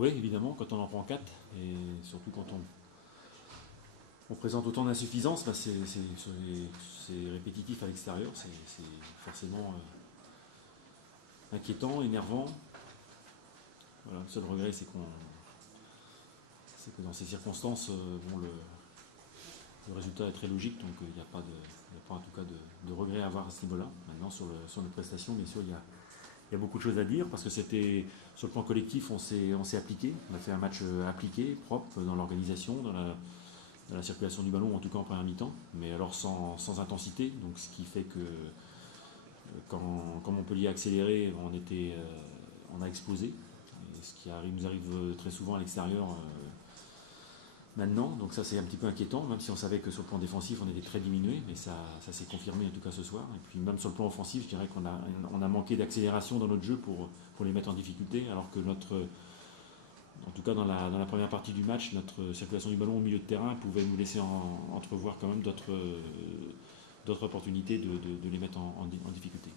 Oui, évidemment, quand on en prend 4, et surtout quand on présente autant d'insuffisance, bah, c'est répétitif à l'extérieur, c'est forcément inquiétant, énervant. Voilà, le seul regret, c'est que dans ces circonstances, bon, le résultat est très logique, donc il n'y a pas en tout cas de regret à avoir à ce niveau-là. Maintenant, sur nos prestations, bien sûr, il y a beaucoup de choses à dire parce que c'était sur le plan collectif, on s'est appliqué. On a fait un match appliqué, propre dans l'organisation, dans la circulation du ballon, en tout cas en première mi-temps, mais alors sans intensité. Donc ce qui fait que quand Montpellier a accéléré, on a explosé. Et ce qui nous arrive très souvent à l'extérieur maintenant. Donc ça c'est un petit peu inquiétant, même si on savait que sur le plan défensif on était très diminué, mais ça s'est confirmé en tout cas ce soir. Et puis même sur le plan offensif, je dirais qu'on a manqué d'accélération dans notre jeu pour les mettre en difficulté, alors que en tout cas dans la première partie du match, notre circulation du ballon au milieu de terrain pouvait nous laisser entrevoir quand même d'autres opportunités de les mettre en difficulté.